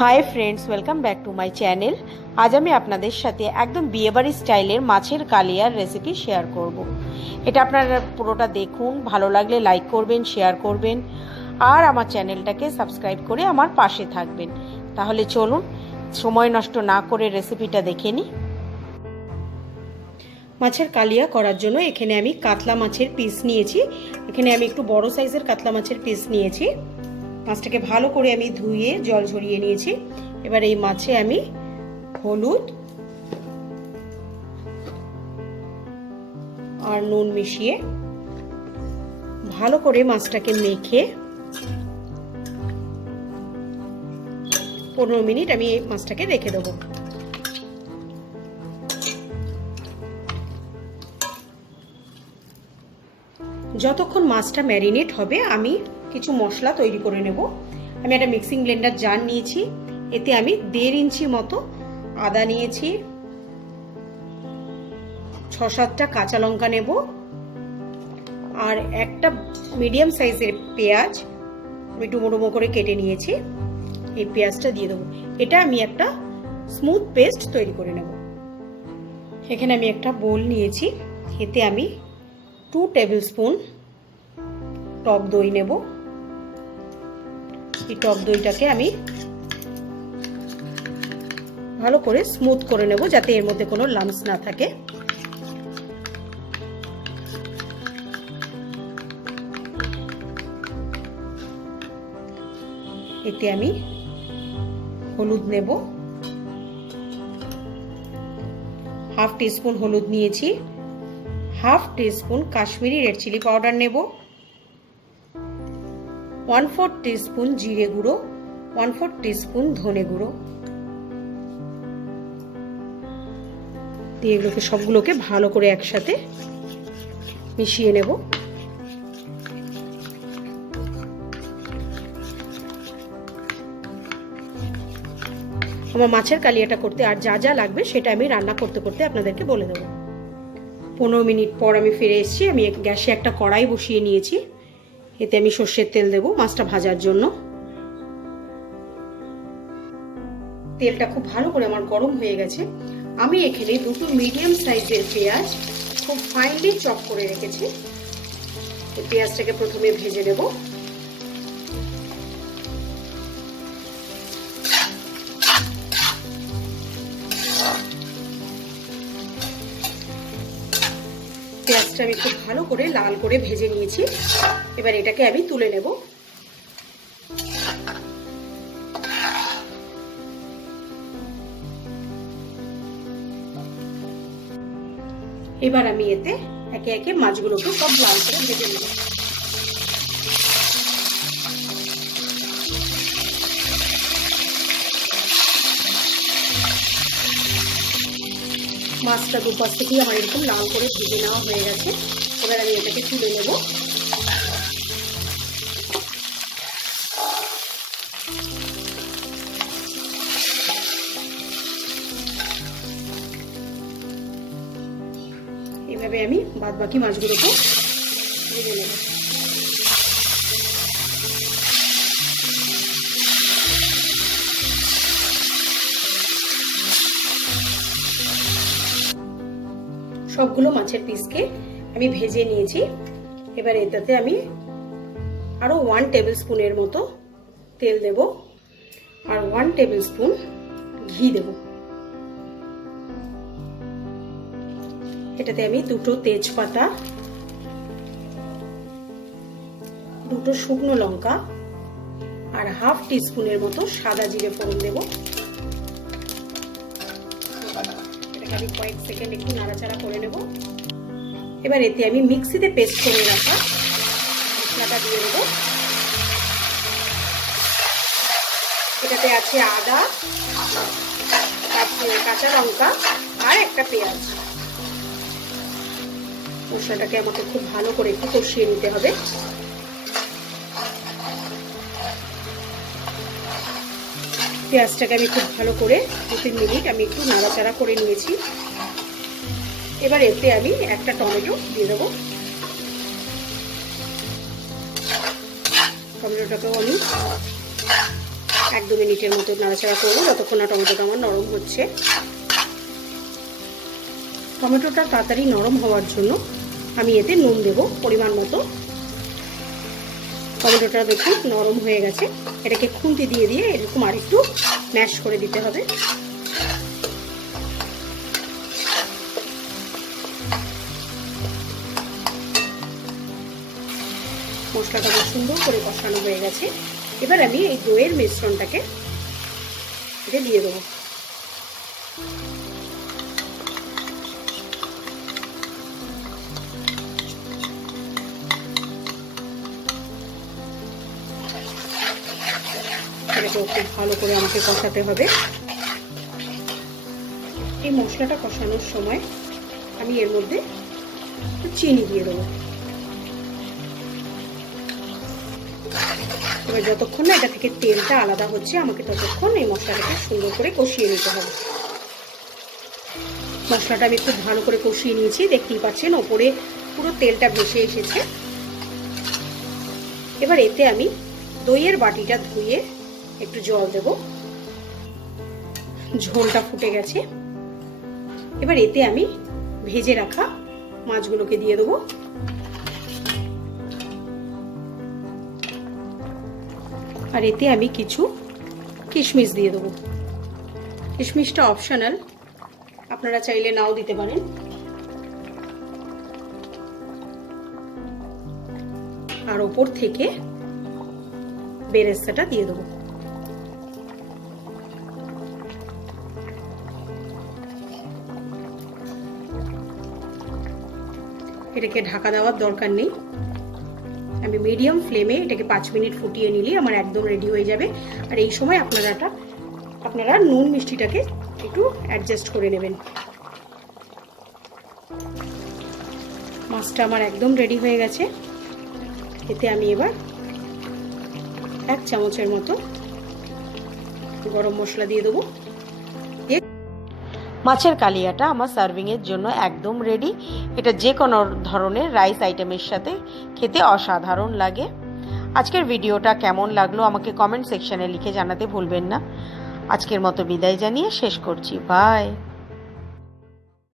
Hi friends, welcome back to my channel. आज আমি আপনাদের সাথে একদম বিয়েবাড়ি স্টাইলের মাছের কালিয়ার রেসিপি শেয়ার করব। এটা আপনারা পুরোটা দেখুন, ভালো লাগলে লাইক করবেন, শেয়ার করবেন আর আমার চ্যানেলটাকে সাবস্ক্রাইব করে আমার পাশে থাকবেন। তাহলে চলুন সময় নষ্ট না করে রেসিপিটা দেখে নিই। মাছের কালিয়া করার জন্য এখানে আমি কাতলা মাছের পিস নিয়েছি। এখানে আমি একটু বড় সাইজের কাতলা মাছের পিস নিয়েছি। মাছটাকে ভালো করে আমি ধুয়ে জল ঝরিয়ে নিয়েছি। এবার এই মাছে আমি হলুদ আর নুন মিশিয়ে ভালো করে মাছটাকে মেখে 15 মিনিট আমি এই মাছটাকে রেখে দেবো। যতক্ষণ মাছটা ম্যারিনেট হবে আমি কিছু মশলা তৈরি করে নেব। আমি একটা মিক্সিং ব্লেন্ডার জার নিয়েছি, এতে আমি 1.5 ইঞ্চি মতো আদা নিয়েছি, 6-7টা কাঁচা লঙ্কা নেব আর একটা মিডিয়াম সাইজের পেঁয়াজ আমি ডুমো ডুমো করে কেটে নিয়েছি। এই পেঁয়াজটা দিয়ে দেবো। এটা আমি একটা স্মুথ পেস্ট তৈরি করে নেব। এখানে আমি একটা বোল নিয়েছি, এতে আমি 2 টেবিল স্পুন টক দই নেব। এই টক দইটাকে আমি ভালো করে স্মুথ করে নেব যাতে এর মধ্যে কোনো লাম্পস না থাকে। এতে আমি হলুদ নেব, 1/2 টিস্পুন হলুদ নিয়েছি, 1/2 teaspoon Kashmiri red chilli powder নেব, 1/4 টিস্পুন জিরে গুঁড়ো, 1/4 টিস্পুন ধনে গুঁড়ো দিয়ে এগুলোকে সবগুলোকে ভালো করে একসাথে মিশিয়ে নেব। আমার মাছের কালিয়াটা করতে আর যা যা লাগবে সেটা আমি রান্না করতে করতে আপনাদেরকে বলে দেবো। 15 মিনিট পর আমি ফিরে এসেছি। আমি গ্যাসে একটা কড়াই বসিয়ে নিয়েছি, এতে আমি সর্ষের তেল দেব মাছটা ভাজার জন্য। তেলটা খুব ভালো করে আমার গরম হয়ে গেছে। আমি এখানে 2টো মিডিয়াম সাইজের পেঁয়াজ খুব ফাইনলি চপ করে রেখেছি। এই পেঁয়াজটাকে প্রথমে ভেজে নেব। পেঁয়াজটা আমি খুব ভালো করে লাল করে ভেজে নিয়েছি। এবার এটাকে আমি তুলে নেব। এবার আমি এতে একে একে মাছগুলোকে সব লাল করে ভেজে নেব। মাছটা দুপাশ থেকে আমার এরকম লাল করে ভেজে নেওয়া হয়ে গেছে। এবার আমি এটাকে তুলে নেব। এভাবে আমি বাদবাকি মাছগুলোকে ভেজে নেব। সবগুলো মাছের পিসকে আমি ভেজে নিয়েছি। এবার এটাতে আমি আরো 1 টেবিল স্পুনের মতো তেল দেব আর 1 টেবিল স্পুন ঘি দেব। এটাতে আমি 2টো তেজপাতা, 2টো শুকনো লঙ্কা আর 1/2 টিস্পুনের মতো সাদা জিরে ফোড়ন দেব। এটাকে আমি কয়েক সেকেন্ড একটু নাড়াচাড়া করে নেব। এবার এতে আমি মিক্সিতে পেস্ট করে রাখা মশলাটা দিয়ে দেব। এটাতে আছে আদা, তারপরে কাঁচা লঙ্কা আর একটা পেঁয়াজ। মশলাটাকে আমাকে খুব ভালো করে একটু কষিয়ে নিতে হবে। পেঁয়াজটাকে আমি খুব ভালো করে 2-3 মিনিট আমি একটু নাড়াচাড়া করে নিয়েছি। এবার এতে আমি একটা টমেটো দিয়ে দেবো। টমেটোটাকেও আমি 1-2 মিনিটের মতো নাড়াচাড়া করবো যতক্ষণ না টমেটোটা আমার নরম হচ্ছে। টমেটোটা তাড়াতাড়ি নরম হওয়ার জন্য আমি এতে নুন দেব পরিমাণ মতো। টমেটোটা দেখুন নরম হয়ে গেছে, এটাকে খুন্তি দিয়ে দিয়ে এরকম আরেকটু ম্যাশ করে দিতে হবে। মশলাটা খুব সুন্দর করে কষানো হয়ে গেছে। এবার আমি এই দইয়ের মিশ্রণটাকে এটা দিয়ে দেবো। এটাকেও খুব ভালো করে আমাকে কষাতে হবে। এই মশলাটা কষানোর সময় আমি এর মধ্যে চিনি দিয়ে দেবো। এবার যতক্ষণ না এটা থেকে তেলটা আলাদা হচ্ছে আমাকে ততক্ষণ এই মশলাটাকে সুন্দর করে কষিয়ে নিতে হবে। মশলাটা আমি খুব ভালো করে কষিয়ে নিয়েছি, দেখতেই পাচ্ছেন ওপরে পুরো তেলটা ভেসে এসেছে। এবার এতে আমি দইয়ের বাটিটা ধুয়ে একটু জল দেব। ঝোলটা ফুটে গেছে। এবার এতে আমি ভেজে রাখা মাছগুলোকে দিয়ে দেবো। আর এতে আমি কিছু কিশমিশ দিয়ে দেবো। কিশমিশটা অপশনাল, আপনারা চাইলে নাও দিতে পারেন। আর ওপর থেকে বেরেস্তাটা দিয়ে দেবো। এটাকে ঢাকা দেওয়ার দরকার নেই, আমি মিডিয়াম ফ্লেমে এটাকে 5 মিনিট ফুটিয়ে নিলে আমার একদম রেডি হয়ে যাবে। আর এই সময় আপনারা নুন মিষ্টিটাকে একটু অ্যাডজাস্ট করে নেবেন। মাছটা আমার একদম রেডি হয়ে গেছে। এতে আমি এবার 1 চামচের মতো গরম মশলা দিয়ে দেবো। মাছের কালিয়াটা আমার সার্ভিংয়ের জন্য একদম রেডি। এটা যে কোনো ধরনের রাইস আইটেমের সাথে খেতে অসাধারণ লাগে। আজকের ভিডিওটা কেমন লাগলো আমাকে কমেন্ট সেকশনে লিখে জানাতে ভুলবেন না। আজকের মতো বিদায় জানিয়ে শেষ করছি। বাই।